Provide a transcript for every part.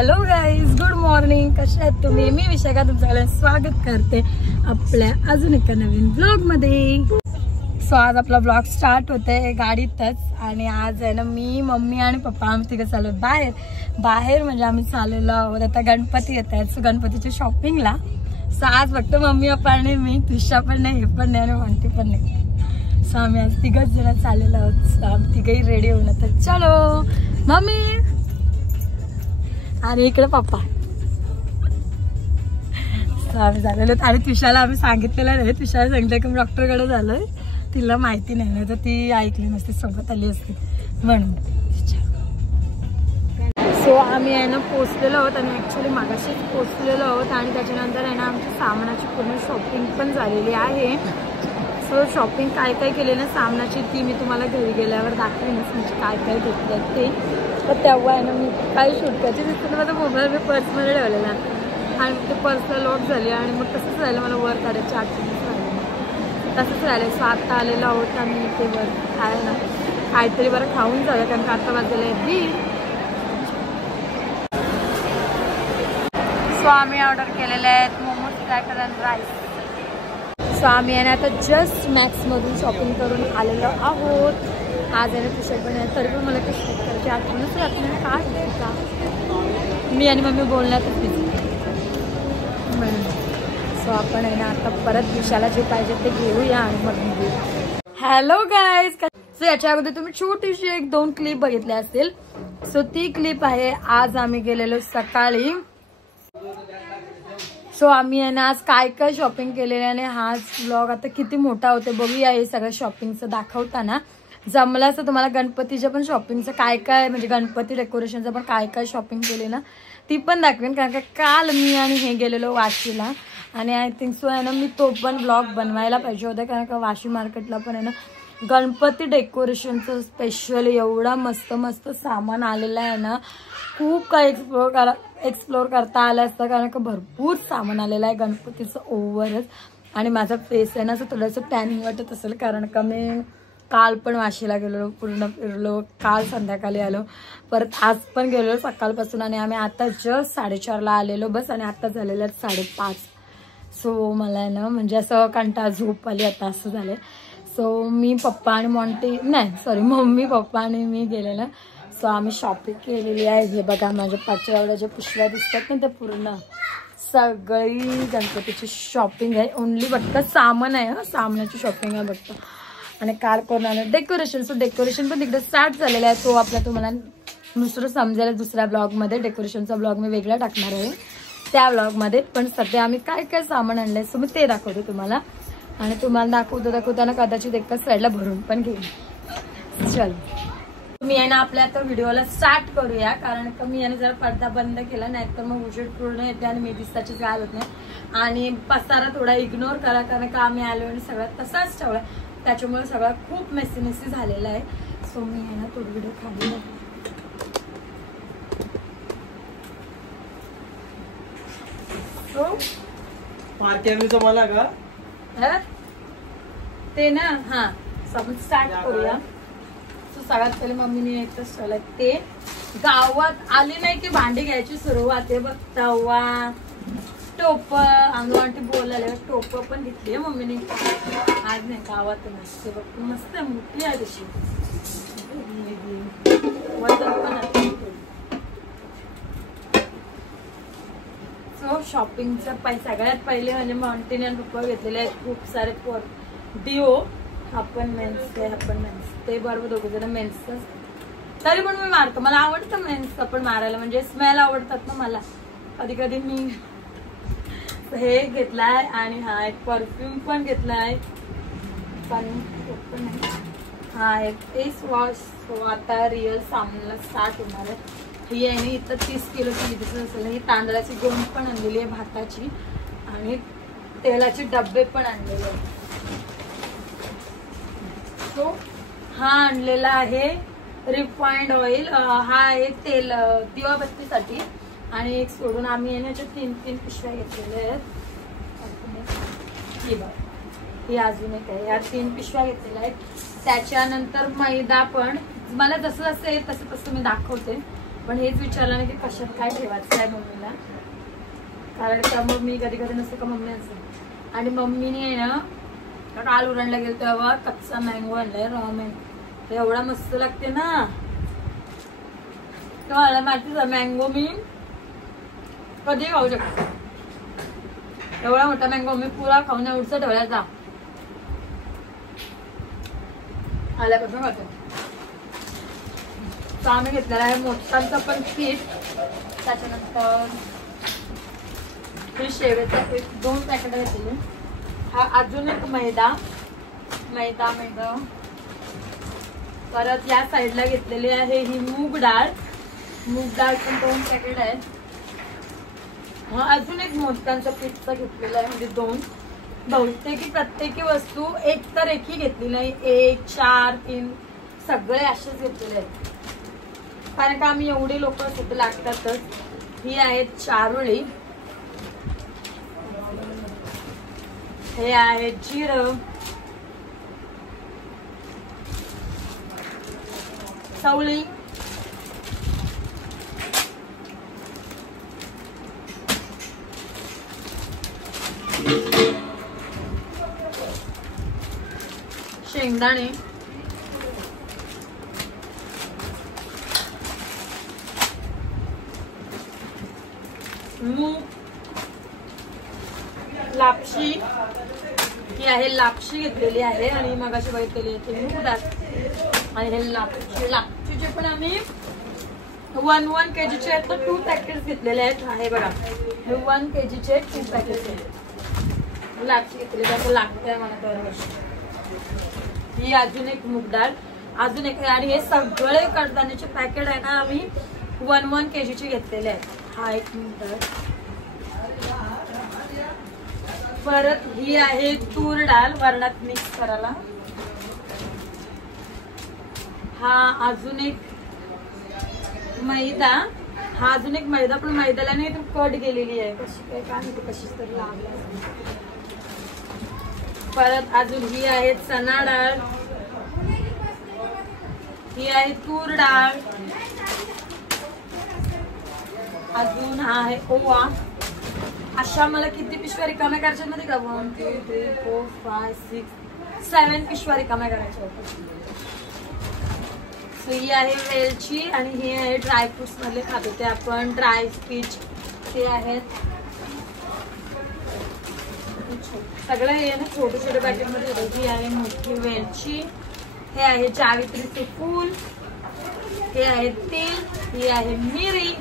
Hello guys, good morning. कशा आहेत तुम्ही? मी विशाखा तुमचं स्वागत करते आपल्या अजून एका नवीन ब्लॉग मध्ये. सो आज आपला ब्लॉग स्टार्ट होतोय गाडीतच आणि आज आहे ना मी, मम्मी आणि पप्पा आम्ही तिघं चाललो बाहेर म्हणजे आम्ही चाललेलो आहोत. आता गणपती येत आहेत, सो गणपतीच्या शॉपिंगला. सो आज फक्त मम्मी पप्पा आणि मी, त्रिशा पण नाही, हे पण नाही आणि म्हणते पण नाही. सो आम्ही आज तिघच जण चाललेलो आहोत. सो आम्ही तिघही रेडी होऊन तर चलो. मम्मी आणि इकडे पप्पा. आम्ही झालेलो आणि त्रिशाला आम्ही सांगितलेलं नाही. त्रिशाला सांगितलं की मी डॉक्टरकडे झालोय, तिला माहिती नाही तर ती ऐकली नसती, सोबत आली असती म्हणून. सो आम्ही आहे ना पोचलेलो आहोत आणि ॲक्च्युली मागाशीच पोचलेलो आहोत आणि त्याच्यानंतर आहे ना आमची सामानाची पूर्ण शॉपिंग पण झालेली आहे. सो शॉपिंग काय काय केली ना सामानाची ती मी तुम्हाला घरी गेल्यावर दाखवेनच, म्हणजे काय काय घेतलं ते. तर तेव्हा आहे ना मी काही शूट करायची तिथे माझा मोबाईल मी पर्समध्ये ठेवलेला आणि ते पर्सला लॉक झाली आणि मग तसंच राहिलं, मला वर काढायची आठवणच राहिली, तसंच राहिलं. सो आत्ता आलेलो आहोत आणि ते वर आहे ना काहीतरी बरं खाऊन जाऊया, कारण का आता वाजलेलं आहे 1:30. सो आम्ही ऑर्डर केलेले आहेत मोमोज, फ्रायड आणि राईस. सो आम्ही आहे ना आता जस्ट मॅक्समधून शॉपिंग करून आलेलो आहोत. आज आहे ना तुषार पण आहे, तरी पण मला ते शूट करायची आठवणच राहत नाही काय का मी आणि मम्मी बोलण्यातच बिझी म्हणून. सो आपण आहे ना आता परत दिशाला जे पाहिजे ते घेऊया आणि मग घेऊ. हॅलो गाईज, सो याच्या अगोदर तुम्ही छोटीशी 1-2 क्लिप बघितल्या असतील. सो ती क्लिप आहे आज आम्ही गेलेलो सकाळी. सो आम्ही आहे ना आज काय काय शॉपिंग केलेले आणि हा ब्लॉग आता किती मोठा होते बघूया. हे सगळं शॉपिंगचं दाखवताना जमलं असं तुम्हाला गणपतीच्या पण शॉपिंगचं काय काय, म्हणजे गणपती डेकोरेशनचं पण काय काय शॉपिंग केली ना ती पण दाखवेन. कारण का काल मी आणि हे गेलेलो वाशीला आणि आय थिंक सो आहे ना मी तो पण ब्लॉग बनवायला पाहिजे होता, कारण का वाशी मार्केटला पण आहे ना गणपती डेकोरेशनचं स्पेशल एवढा मस्त मस्त सामान आलेलं आहे ना. खूप काही एक्सप्लोर करता आलं असतं, कारण का भरपूर सामान आलेलं आहे गणपतीचं ओव्हरच. आणि माझा फेस आहे ना असं थोडंसं टॅनिंग वाटत असेल, कारण का मी काल पण वाशीला गेलो, पूर्ण फिरलो, काल संध्याकाळी आलो, परत आज पण गेलो सकाळपासून आणि आम्ही आता जस्ट 4:30ला आलेलो बस आणि आता झालेलं 5:30. सो मला आहे ना म्हणजे असं कंटाळा झोप आली आता असं झालं. सो मी पप्पा आणि मम्मी पप्पा आणि मी गेलेलं. सो आम्ही शॉपिंग केलेली आहे. हे बघा माझ्या पाचव्या ज्या पिशव्या दिसतात ना ते पूर्ण सगळी गणपतीची शॉपिंग आहे. ओनली बघता सामान आहे, सामानाची शॉपिंग आहे बघता. आणि काल करून आलं डेकोरेशन. सो डेकोरेशन पण तिकडे स्टार्ट झालेला आहे, तो आपला तुम्हाला दुसरं समजेल दुसऱ्या ब्लॉगमध्ये. डेकोरेशनचा ब्लॉग मी वेगळा टाकणार आहे त्या ब्लॉगमध्ये. पण सध्या आम्ही काय काय सामान आणलंय सो मी ते दाखवते तुम्हाला आणि तुम्हाला दाखवताना कदाचित एकाच साईडला भरून पण घेईन. चल मी आहे ना आपल्या आता व्हिडिओला स्टार्ट करूया, कारण का मी याने जरा पडदा बंद केला नाही तर मग उजेड पूर्ण येते आणि मी दिसताची गाय होत नाही. आणि पसारा थोडा इग्नोर करा, कारण का आम्ही आलो आणि सगळं तसाच ठेवला, त्याच्यामुळे सगळं खूप मेसी झालेला आहे. सो मी आहे ना थोडी व्हिडिओ खाली मला का ते ना हा आपण स्टार्ट करूया. सो सगळ्यात पहिले मम्मीने एकच ठेवलं ते गावात आली नाही की भांडी घ्यायची सुरुवात आहे बघ. तवा टोप आम्ही बोलायला टोप पण घेतली आहे मम्मीने आज, नाही गावात नसते बघ, मस्त मोठी आहे तशी वजन पण. सो शॉपिंगचं सगळ्यात पहिले म्हणजे माउंटेन आणि पप्पा घेतलेले आहेत खूप सारे डिओ. आपण मेन्स ते बरोबर दोघे जण मेन्सच, तरी पण मी मारतो, मला आवडतं मेन्सचं पण मारायला, म्हणजे स्मेल आवडतात ना मला. कधी कधी मी हे घेतलाय आणि हा एक परफ्यूम पण घेतलाय पण हा एक फेस वॉश. सो आता रिअल सामनाला स्टार्ट होणार आहे. ही आहे ना इथं 30 किलोची दिसत असेल. ही तांदळाची गोंद पण आणलेली आहे, भाताची, आणि तेलाचे डब्बे पण आणलेले आहेत. सो हा आणलेला आहे रिफाइंड ऑइल, हा आहे तेल दिवाबत्तीसाठी. आणि एक सोडून आम्ही याच्या 3 पिशव्या घेतलेल्या आहेत. ही अजून एक आहे, या 3 पिशव्या घेतलेल्या आहेत. त्याच्यानंतर मैदा पण मला जसं जसं येईल तसं तसं मी दाखवते. पण हेच विचारलं नाही की कशात काय ठेवायचं आहे मम्मीला, कारण का मग मी कधी कधी नसतं का मम्मी असं. आणि मम्मीने आहे ना काल उरणला गेलो तेव्हा कच्चा मँगो आणलाय, रॉ मँगो, एवढा मस्त लागते ना. तुम्हाला माहितीच मँगो मी कधी खाऊ शकते, एवढा मोठा मँगो मी पुरा खाऊन एवढसा ठेवल्याचा आल्यापासून खातो. तर आम्ही घेतलेला आहे मोदकांचं पण पीठ, त्याच्यानंतर हे शेवेचं पीठ 2 पॅकेट घेतलेले. हा अजून एक मैदा. परत या साईडला घेतलेली आहे ही मूग डाळ पण 2 पॅकेट आहेत. हा अजून एक मोदकांचं पीठचं घेतलेलं आहे, म्हणजे 2. बहुतेक प्रत्येकी वस्तू एक तर एकही घेतली नाही, 1, 4, 3 सगळे असेच घेतलेले आहेत, कारण का आम्ही एवढे लोक असतो लागतातच. ही आहेत चारोळी, हे आहे जिरं, चवळी, शेंगदाणे, मूग, लापशी, ही आहे लापशी घेतलेली आहे आणि मग अशी बघितलेली आहे मूग डाळ. आणि हे लापशीचे पण आम्ही 1 kgचे आहेत, तर 2 पॅकेट घेतलेले आहेत. हे बघा हे 1 kgचे 2 पॅकेट आहेत लापशी घेतलेली, असं लागतंय मला दरवर्षी. ही अजून एक मूग डाळ, अजून एक, आणि हे सगळे कडधान्याचे पॅकेट आहे ना आम्ही 1 kgचे घेतलेले आहेत. हा एक मूग डाळ. परत ही आहे तूर डाळ वरणात मिक्स करायला. हा अजून एक मैदा, पण मैद्याला नाही तर कट गेलेली आहे, कशी काय काय माहिती, कशीच तरी लागली. परत अजून ही आहे चणा डाळ, ही आहे तूर डाळ, अजून हा आहे ओवा. अशा मला किती पिशव्या रिकाम्या करायच्या मध्ये का 1 2 3 4 5 6 7 पिशव्या रिकाम्या करायच्या होत्या. सो ही आहे वेलची आणि ही आहे ड्रायफ्रुट्स मधले खातो ते आपण, ड्राय स्पीच ते आहेत सगळं, हे ना छोटे छोटे पॅकेट मध्ये. ही आहे मोठी वेलची, हे आहे जावित्रीचे फूल, हे आहे तेल, ही आहे मिरी.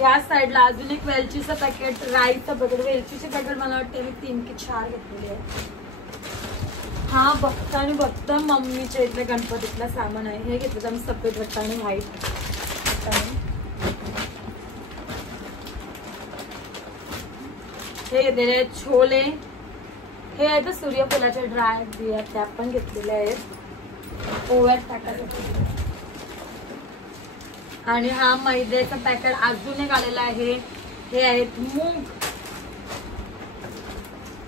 या साईडला अजून एक वेलचीचं पॅकेट, राईचं पॅकेट. वेलचीचे पॅकेट मला वाटते मी 3 की 4 घेतलेले आहे. हा बघता मम्मीच्या इथल्या गणपतीतलं सामान आहे, हे घेतलं आम्ही सफेद रट्टा आणि व्हाईट. हे घेतलेले आहेत छोले, हे आहेत सूर्यफुलाच्या ड्राय बिया, त्या पण घेतलेल्या आहेत ओव्यात टाकायचं. आणि हा मैद्याचं पॅकेट अजून एक आलेला आहे, हे आहेत मूग.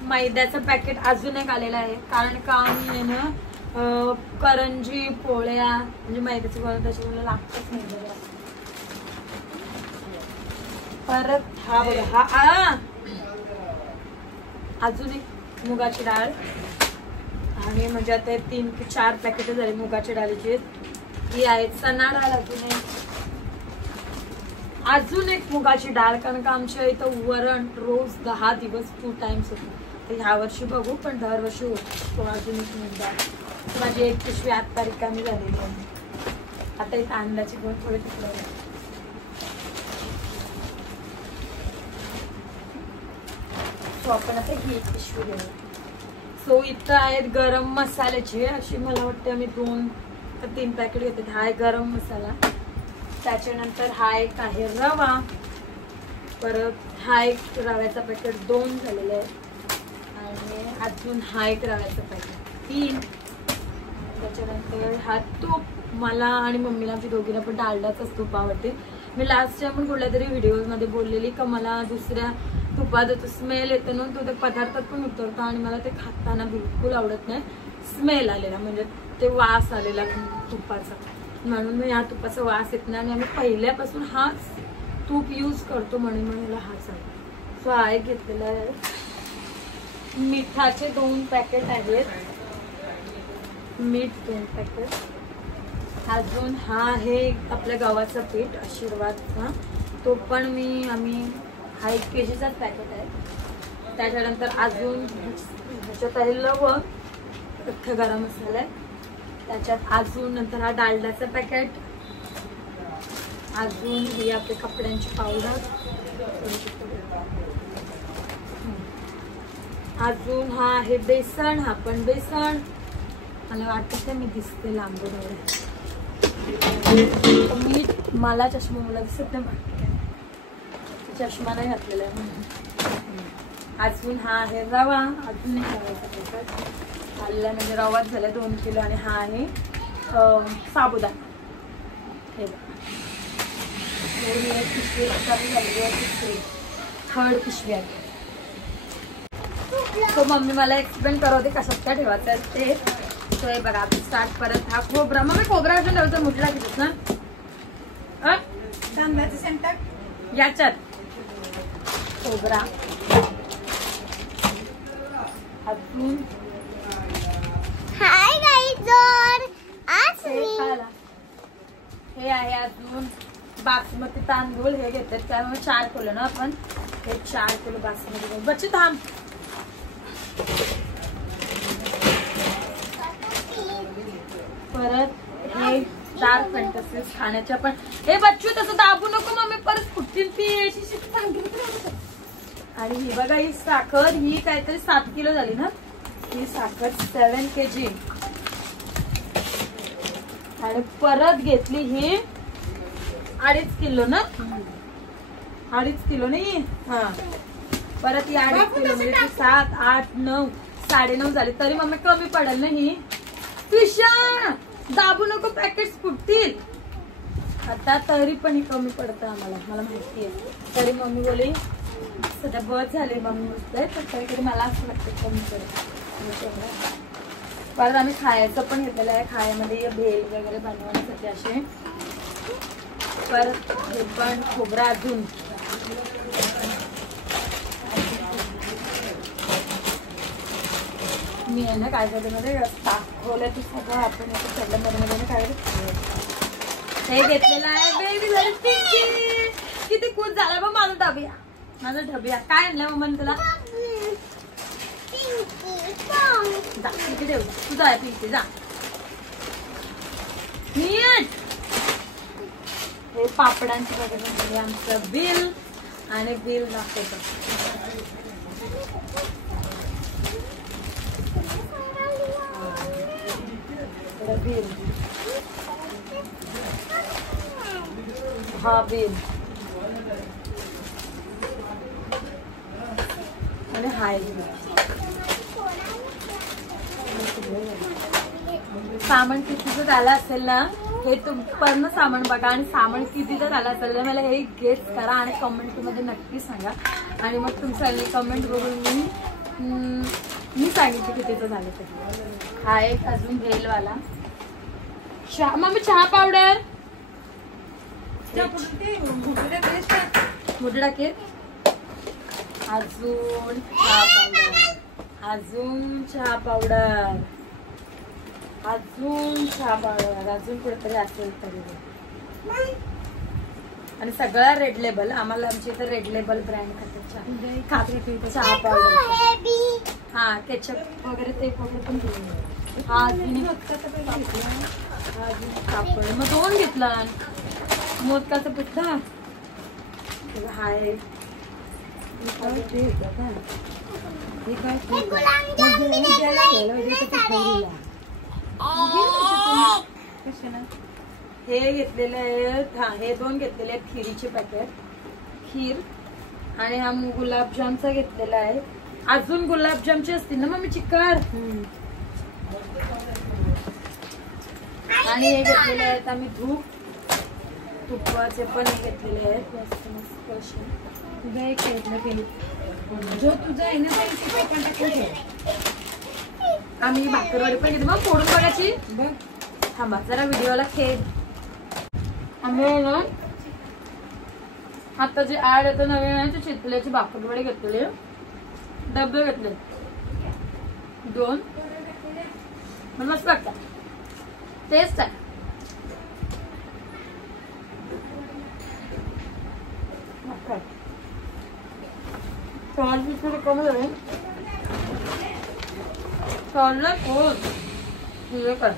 मैद्याचं पॅकेट अजून एक आलेलं आहे, कारण का आम्ही ना करंजी पोळ्या म्हणजे मैद्याचं गोळा त्याच्यामुळे लागतच मैद्याला. परत हा बघा, हा अजून एक मुगाची डाळ, आणि म्हणजे आता 3 की 4 पॅकेट झाले मुगाच्या डाळीची. ही आहे चणा डाळ, अजून एक मुगाची डाळ, कारण का आमच्या इथं वरण रोज 10 दिवस 2 टाइम्स होतो. तर ह्या वर्षी बघू, पण दरवर्षी होतो. अजून एक मूग डाळ. माझी 1 पिशवी आत्ता रिकामी झालेली आहे. आता इथं अंड्याचे थोडे तुकडे. सो आपण आता ही 1 पिशवी घेऊ. सो इथं आहेत गरम मसाल्याची, अशी मला वाटते आम्ही 2 का 3 पॅकेट घेते. हा आहे गरम मसाला, त्याच्यानंतर हा एक आहे रवा, परत हा एक रव्याचा पॅकेट 2 झालेले आहे, आणि अजून हा एक रव्याचा पॅकेट 3. त्याच्यानंतर हा तूप, मला आणि मम्मीला आमच्या दोघीला पण डालडाचाच तूप आवडते. मी लास्ट टाइम पण कुठल्या तरी व्हिडिओमध्ये बोललेली का मला दुसऱ्या तुपात स्मेल येतो ना, तो त्या पदार्थात पण उतरतो आणि मला ते खाताना बिलकुल आवडत नाही. स्मेल आलेला, म्हणजे ते वास आलेला तुपाचा, म्हणून मग या तुपाचा वास येत नाही. आणि आम्ही पहिल्यापासून हाच तूप यूज करतो, म्हणून मला हाच आहे. सो हा एक घेतलेला आहे. मिठाचे 2 पॅकेट आहेत, मीठ 2 पॅकेट. अजून हा आहे आपल्या गव्हाचं पीठ आशीर्वादचा, तो पण आम्ही हा 1 kgचाच पॅकेट आहे. त्याच्यानंतर अजून ह्याच्यात आहे लवंग, अख्खा गरम मसाला आहे. त्याच्यात अजून नंतर हा डालडाचं पॅकेट, अजून ही आपली कपड्यांची पावडर, अजून हा आहे बेसन, हा पण बेसन. मला वाटतं मी दिसते लांबून एवढं. मीठ, मला चष्मा मला दिसत नाही, चष्मा नाही घातलेला आहे. अजून हा आहे रवा, अजून एक रवाचा पॅकेट आलेला, म्हणजे रवाच झाला 2 किलो. आणि हा आहे साबुदाणा. हे थर्ड पिशवी आहे. तो मम्मी मला एक्सप्लेन करवते कशात काय ठेवायचं आहे ते. तो हे बघा आपण स्टार्ट परत. हा खोबरा, मग खोबरा अजून ठेवतो मुठला कितीच ना तांदळाचं सेंटर याच्यात खोबरा. अजून हाय गाईज, आज हे आहे अजून बासमती तांदूळ, हे घेतात त्यामुळे 4 किलो ना आपण. हे 4 किलो बासमती. बच्चे थांब. परत हे 4 फंटसेस खाण्याच्या पण. हे बच्चू तसं दाबू नको मम्मी, परत फुटतील ती सांगितलं. आणि ही बघा ही साखर, ही काहीतरी 7 किलो झाली ना ही साखर, 7 kg. आणि परत घेतली ही 2.5 किलो ना, 2.5 किलो नाही हा. परत ही 2.5 किलो म्हणजे 7, 8, 9, 9.5 झाली. तरी मम्मी कमी पडेल ना ही. पिशा दाबू नको, पॅकेट फुटतील आता. तरी पण ही कमी पडतं आम्हाला, मला माहिती आहे. तरी मम्मी बोली सध्या बस झाली मम्मी बसतंय, तर तरी मला असं वाटतं कमी पडत. परत आम्ही खायचं पण घेतलेलं आहे, खायमध्ये भेल वगैरे बनवण्यासाठी असे. परत हे पण खोबरा अजून. मी आहे ना काय करते मध्ये दाखवलं ते सगळं आपण चढलं मध्ये काय हे घेतलेलं आहे. बेबी झाली किती खुश झाला बघ माझा ढबिया, माझा ढबिया. काय आणलं मम्मी तुला? जा पिंकी देऊ, तुझा आहे पिंकी, जा नीट. हे पापडांची वगैरे आमचं बिल, आणि बिल दाखवतो. बिल, हा बिल. आणि हाय सामान कितीचं झालं असेल ना हे पूर्ण सामान बघा, आणि सामान कितीचं झालं असेल ना मला हे गेस करा आणि कमेंट मध्ये नक्की सांगा. आणि मग तुमचं कमेंट बघून मी सांगितलं कितीचं झालं ते. हा एक अजून भेलवाला चहा, मम्मी चहा पावडर मुडडा केक, अजून चहा पावडर, अजून चहा पावडर, अजून चहा पावडर, अजून कुठेतरी असेल तरी. आणि सगळा रेड लेबल. आम्हाला आमच्या इथे रेड लेबल ब्रँड खाते चहा पावडर. हा केचप वगैरे ते वगैरे पण घेऊन. हा अजून कापड मग 2 घेतला. मोदकाचं पिठा हाय. हे घेतलेले आहेत. हा हे 2 घेतलेले आहेत खिरीचे पॅकेट, खीर. आणि हा गुलाबजामचा घेतलेला आहे. अजून गुलाबजामचे असतील ना मग मी चिकन. आणि हे घेतलेले आहेत आम्ही तुपाचे पण हे घेतलेले आहेत. जो तुझा आहे ना आम्ही भाकरवडी पण घेतली. मग फोडून बघायची. थांबा जरा व्हिडिओला खेळ. आम्ही ना आता जे ऍड येतं नवीन आहे ते चितल्याची भाकरवडी घेतलेली. डबे घेतले 2. मस्त लागतात. टेस्ट आहे. कमी झाले चाललं खूप हे कर.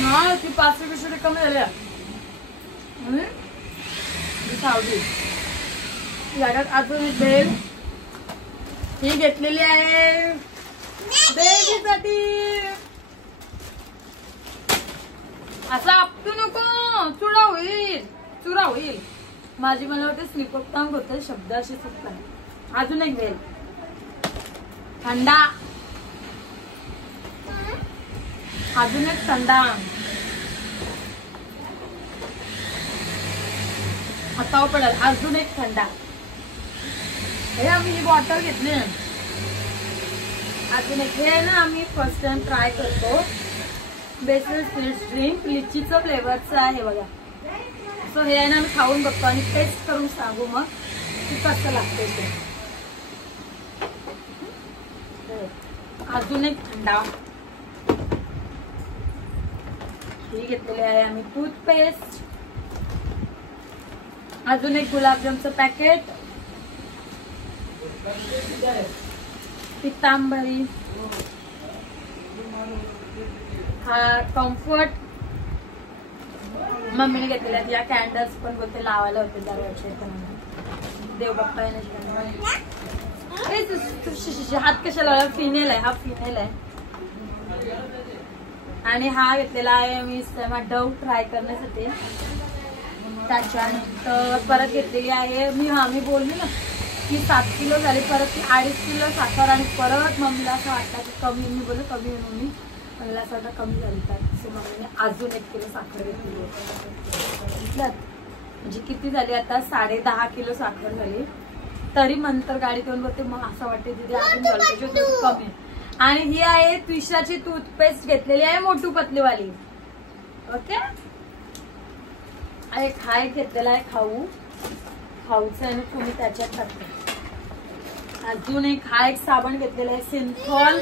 ना ती 500 रुपये कमी झाल्या. सावधी याच्यात अजून बेल ही घेतलेली आहे बेबीसाठी. असं आपटू नको, चुरा होईल. माझी मला वाटते स्लिपअप टांग होते शब्द असे सुटतात. अजून एक बेल थंडा. अजून एक थंडा. हातावर पडेल. अजून एक थंडा. हे आम्ही ही बॉटल घेतली. अजून एक हे ना आम्ही फर्स्ट टाइम ट्राय करतो. बेसल स्वीट ड्रिंक लिचीचं फ्लेवरचं आहे बघा. सो हे आहे ना आम्ही खाऊन बघतो आणि टेस्ट करून सांगू मग की कसं लागतंय ते. अजून एक थंडा ही घेतलेली आहे आम्ही टूथपेस्ट. अजून एक गुलाबजामचं पॅकेट. पितांबरी. हा कम्फर्ट मम्मीने घेतलेल्या. या कॅन्डल्स पण बोलते लावायला होते दरवर्षी. देव बाप्पा हात कशाला लावला. फिनेल आहे. हा फिनेल आहे. आणि हा घेतलेला आहे मी डव ट्राय करण्यासाठी. त्याच्यानंतर परत घेतलेली आहे मी बोलली ना की 7 किलो झाली. परत ती 2.5 किलो साखर. आणि परत मम्मीला असं वाटतं की कमी. मी बोलले कमी आहे मम्मी. मला असं वाटतं कमी झाली तर सो मम्मीने अजून 1 किलो साखर घेतली. म्हणजे किती झाली आता 10.5 किलो साखर झाली. तरी नंतर गाडीत येऊन बघते मग असं वाटते तिथे अजून झालं कमी. आणि ही आहे त्विशाची टूथपेस्ट घेतलेली आहे मोठू पतलीवाली. ओके. एक हा एक घेतलेला आहे खाऊचा आणि तुम्ही त्याच्यात टाकते. अजून एक हा एक साबण घेतलेला आहे सिंथॉल.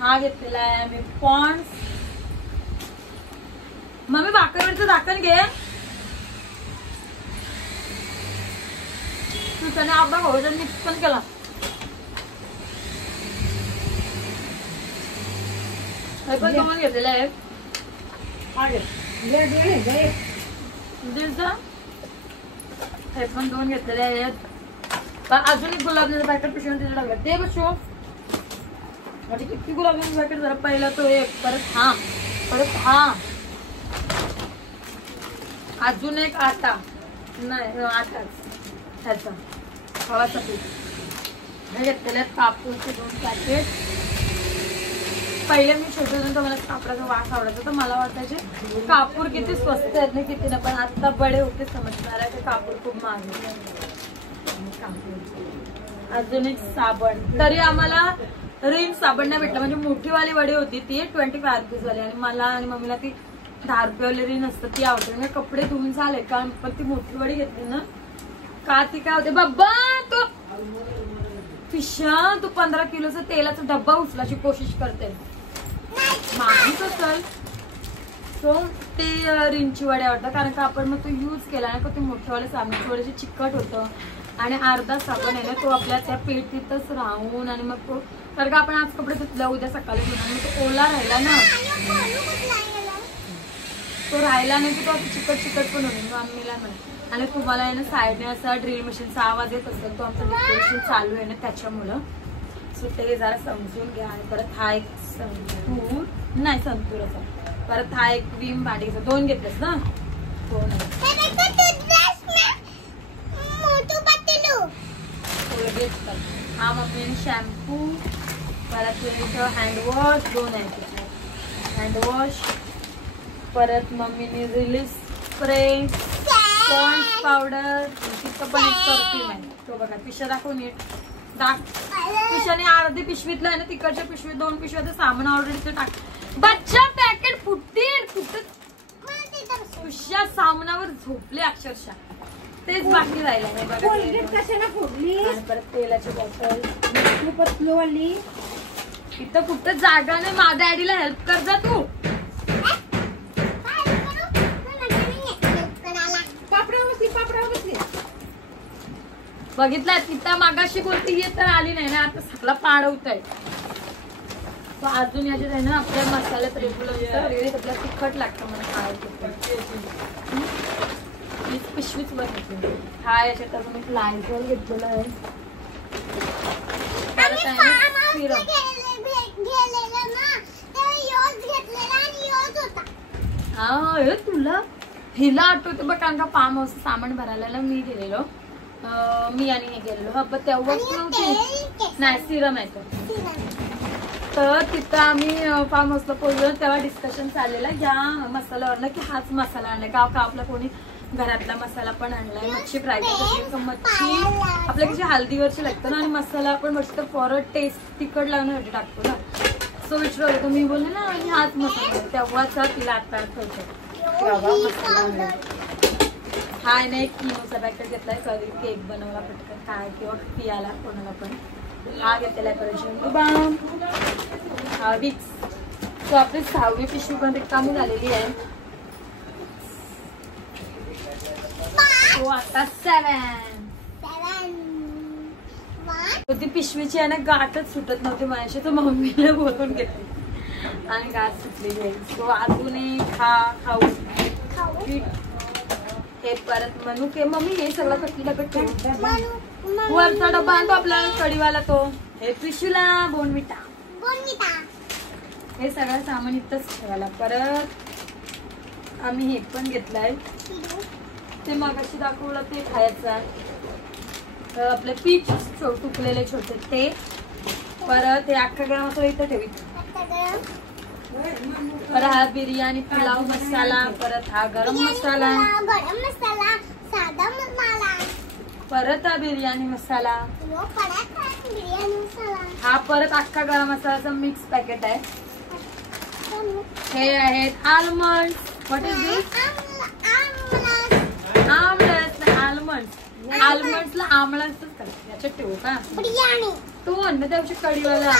हा घेतलेला आहे आम्ही पॉन्ड्स. मम्मी भाकरवडीचं झाकण घे. तू त्याने आपला हळद मिक्स पण केला. हे पण दोन घेतलेले आहेत. हा घे. हे पण 2 घेतलेले आहेत. अजून एक गुलाबजामचं पॅकेट पिशवून तिथे टाकलं. ते बसू म्हणजे किती गुलाबजामचं पॅकेट झालं. पहिला तो एक. परत हा अजून एक आटा. नाही आटाच ह्याचा गव्हाचा पीठ. हे घेतलेले आहेत कापूरचे 2 पॅकेट. पहिले मी छोटे होते तर मला कापडाचा वास आवडायचा. तर मला वाटायचे कापूर किती स्वस्त आहेत ना किती ना. पण आता बडे होते समजणार आहे ते कापूर खूप महाग आहे. अजून एक साबण. तरी आम्हाला रिन साबण नाही भेटला. म्हणजे मोठीवाली वडी होती ती 25 रुपीज वाली. आणि मला आणि मम्मीला ती 10 रुपयावाली रिन असतं ती आवडते. म्हणजे कपडे धुवून झाले कारण पण ती मोठी वडी घेतली ना का ती काय होते बाबा तो फिशा तू 15 किलोचा तेलाचा डब्बा उचलायची कोशिश करते. माहित असेल सो ते रिंची वडे आवडतं कारण का आपण मग तो यूज केला ना का ते मोठेवाले साबणाची वडे चिकट होतं. आणि अर्धा साबण आहे ना तो आपल्या त्या पेटीतच राहून आणि मग तो कारण का आपण आज कपडे धुतला उद्या सकाळी धुणार तो ओला राहिला ना तो राहिला नाही की तो चिकट पण होईल. मम्मीला म्हणा. आणि तुम्हाला आहे ना साईडने असा ड्रिल मशीनचा आवाज येत असेल तो आमचं डेकोरेशन चालू आहे ना त्याच्यामुळं. सो ते जरा समजून घ्या. आणि परत हा एक संतूर परत हा एक क्रीम भांडीचा 2 घेतलेस ना. 2 हा मम्मीने शॅम्पू. परत हँडवॉश 2 आहे. हँडवॉश. परत मम्मीने रिलीज स्प्रे. पॉन्ड्स पावडर, तिथं पण एक परफ्यूम आहे. तो बघा पिशा दाखव नीट. पिशाने अर्धी पिशवीतलं आहे ना, तिकडच्या पिशवीत 2 पिशव्या सामान ऑलरेडी टाक. बच्चा पॅकेट फुटतील कुठं. पिशा सामनावर झोपले अक्षरशः. तेच बाकी राहिलं नाही बघा. कशाला फोडली? परत तेलाची बॉटल. खूपच स्लो आली. इथं कुठं जागा नाही. माझ्या डॅडीला हेल्प कर जा तू. पापडा बसली. बघितलं तिथं मागाशी बोलती ये तर आली नाही ना, आता सगळा पाडवत आहे. अजून याच्यात आहे ना आपल्या मसाल्यात रेग्युलर आपल्याला तिखट लागतं मला खायचं. पिशवीच बघितली. हा याच्यात अजून एक लायझॉल घेतलेला आहे. हा तुला हिला आठवतं बघ, कारण का फार्म हाऊस सामान भरायला मी गेलेलो. मी आणि हे गेलेलो. हा पण तेव्हाच नव्हती. नाही सिरम आहे तर तिथं आम्ही फार्म हाऊसला पोहोचलो. तेव्हा डिस्कशन चाललेलं या मसाल्यावरनं की हाच मसाला आणलाय का आपला कोणी घरातला मसाला पण आणलाय. मच्छी फ्राय करायची. मच्छी आपल्या कशी हल्दीवरची लागतं ना, आणि मसाला आपण मस्त परत टेस्ट तिखट लागण्यासाठी टाकतो ना. सो विचारलं होतं मी बोलले ना आणि हाच मसाला. तेव्हाचा तिला आता आठवतं. हा नाही एक किलोचा पॅकेट घेतलाय. कधी केक बनवला पटकन काय किंवा पियाला कोणाला पण. हा घेतलेला आहे परत. हा विक्स. सो आपली 6वी पिशवी पण रिकामी झालेली आहे. तो आता 7. ती पिशवीची आहे ना गाठच सुटत नव्हती माझ्याशी, तर मम्मीने बोलून घेतली आणि गाठ सुटलेली आहे. तो अजून एक खाऊ हे परत म्हणू की मम्मी हे सगळं कटली डबट वरचा डबा आणतो आपला कढीवाला. तो हे पिशवीला बोनविटा. हे सगळं सामान इथंच ठेवायला. परत आम्ही हे पण घेतलंय ते मगाशी दाखवलं ते खायचं. आपले पीठ तुकलेले छोटे ते. परत हे अख्खा गरम मसाला इथं ठेवी. परत हा बिर्याणी पुलाव मसाला. परत हा गरम मसाला. परत हा बिर्याणी मसाला. हा परत अख्खा गरम मसाल्याचा मिक्स पॅकेट आहे. हे आहेत आलमंड. What is this? आमलस. आलमंड. आलमंडला आमला असतात का याच्यात ठेवू का? तो अन्न त्याची कढीवाला.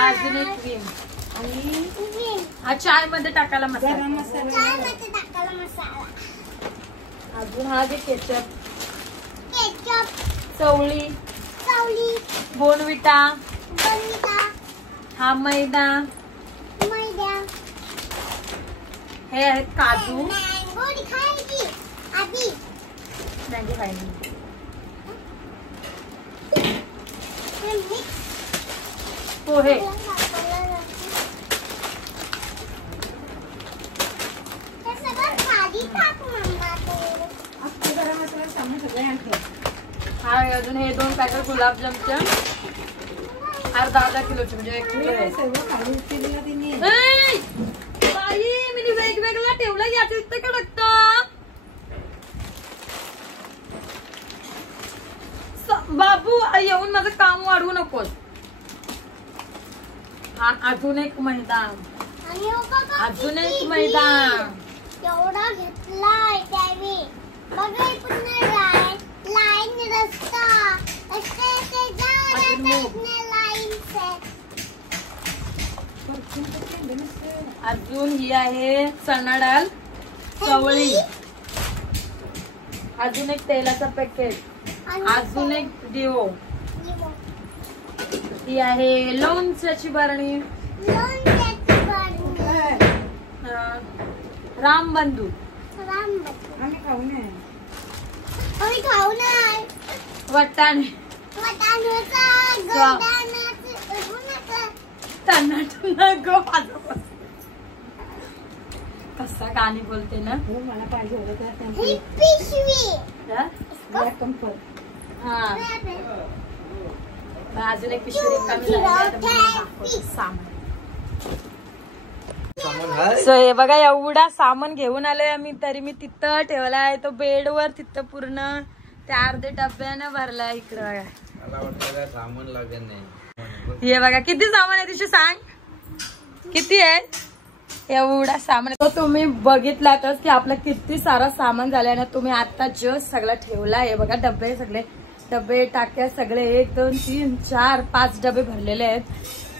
अजून एक क्रीम. आणि हा चाय मध्ये टाकायला मसाला. अजून हा जे केचप. चवळी. बोनविटा. हा मैदा. हे आहेत काजू. मॅगी खायची. पोहे. हा अजून हे 2 पॅकेट गुलाबजामच्या अर्धा किलोचे म्हणजे 1 किलो. मी वेगवेगळा ठेवला याच्या इथं का टाकता बाबू. येऊन माझं काम वाढवू नकोस. हा अजून एक मैदा. अजून एक मैदा एवढा घेतलाय त्याने. बघा लाईन रस्ता अजून ही आहे चणा डाळ. चवळी. अजून एक तेलाचा पॅकेट. अजून एक डिओ. ही आहे लोणच्याची बरणी. रामबंधू. आम्ही खाऊ नाही. वटाणे. कसा गाणी बोलते ना. मला पाहिजे होतं. हा अजून एक पिशवी रिकामी झाली. सामान सो हे बघा एवढा सामान घेऊन आलोय आम्ही, तरी मी तिथं ठेवलाय तो बेडवर, तिथं पूर्ण त्या अर्धे डब्यानं भरलाय. इकडे बघा मला वाटतं सामान लागत नाही. हे बघा किती सामान आहे तिथे सांग, किती आहे एवढा सामान. तो तुम्ही बघितलातच की आपलं किती सारा सामान झालंय ना. तुम्ही आता जस्ट सगळं ठेवलाय. हे बघा डबे, सगळे डबे टाक्या सगळे 1 2 3 4 5 डबे भरलेले आहेत.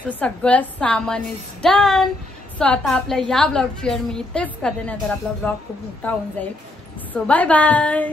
सो सगळं सामान इज डन. सो आता आपल्या या ब्लॉगची एंड मी इथेच करते, नाही तर आपला ब्लॉग खूप मोठा होऊन जाईल. So bye bye.